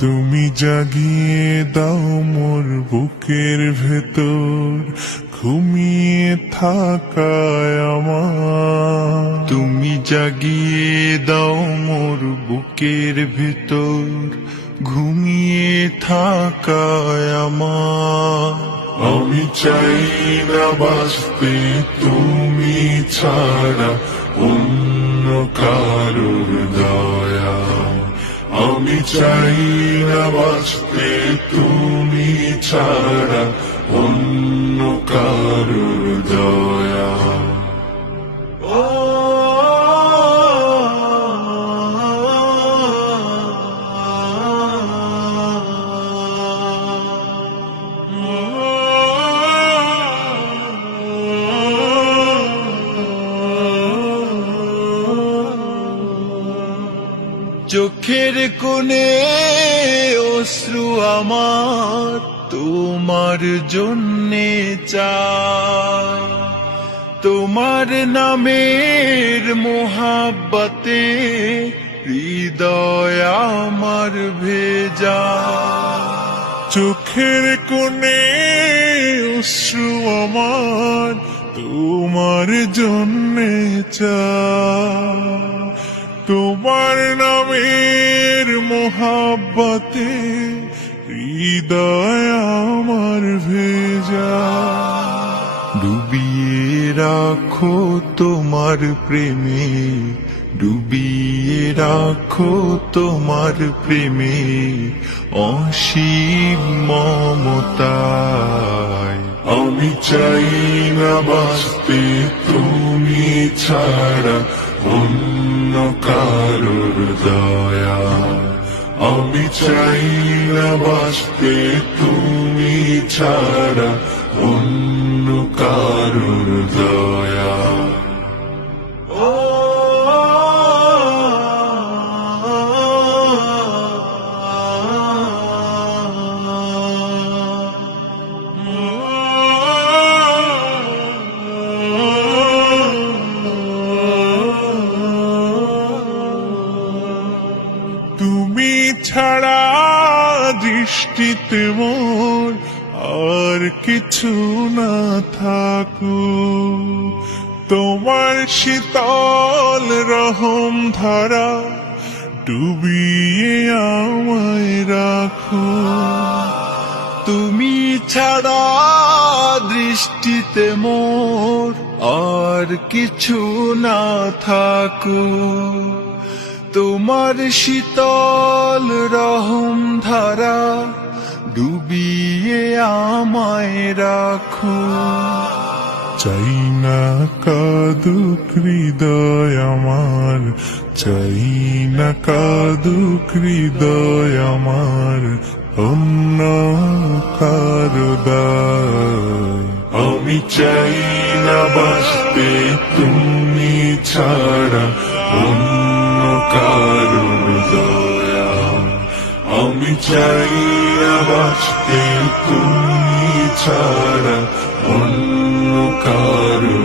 তুমি জাগিয়ে দাও মোর বুকের ভেতর ঘুমিয়ে থাকায় আমার। তুমি জাগিয়ে দাও মোর বুকের ভেতর ঘুমিয়ে থাকায় আমার। আমি চাই না বাঁচতে তুমি ছাড়া অন্য কারোর দয়া। আমি চাই না বাঁচতে তুমি ছাড়া অন্য কারোর দয়া। চোখের কোণে অশ্রু আমার তোমার জন্যে চাই। তোমার নামের মোহাব্বতে হৃদয় আমার ভেজা। চোখের কোণে অশ্রু আমার তোমার জন্যে চাই। তোমার নামের মোহাব্বতে হৃদয় আমার ভেজা। ডুবিয়ে রাখো তোমার প্রেমে, ডুবিয়ে রাখো তোমার প্রেমে অসীম মমতায়। আমি চাই না বাঁচতে তুমি ছাড়া অন্য কারোর দয়া। আমি চাই না বাঁচতে তুমি ছাড়া অন্য কারোর দয়া। তুমি ছাড়া দৃষ্টিতে মোর আর কিছু না থাকুক। তোমার শীতল রহম ধারা ডুবিয়ে আমায় রাখো। তুমি ছাড়া দৃষ্টিতে মোর আর কিছু না থাকুক। তোমার শীতল রহম ধারা ডুবিয়ে আমায় রাখো। চাই না কাঁদুক হৃদয় আমার, চাই না কাঁদুক হৃদয় আমার অন্য কারো দায়। আমি চাই না বাঁচতে তুমি ছাড়া অন্য কারোর দয়া। আমি চাই না বাঁচতে তুমি ছাড়া অন্য কারো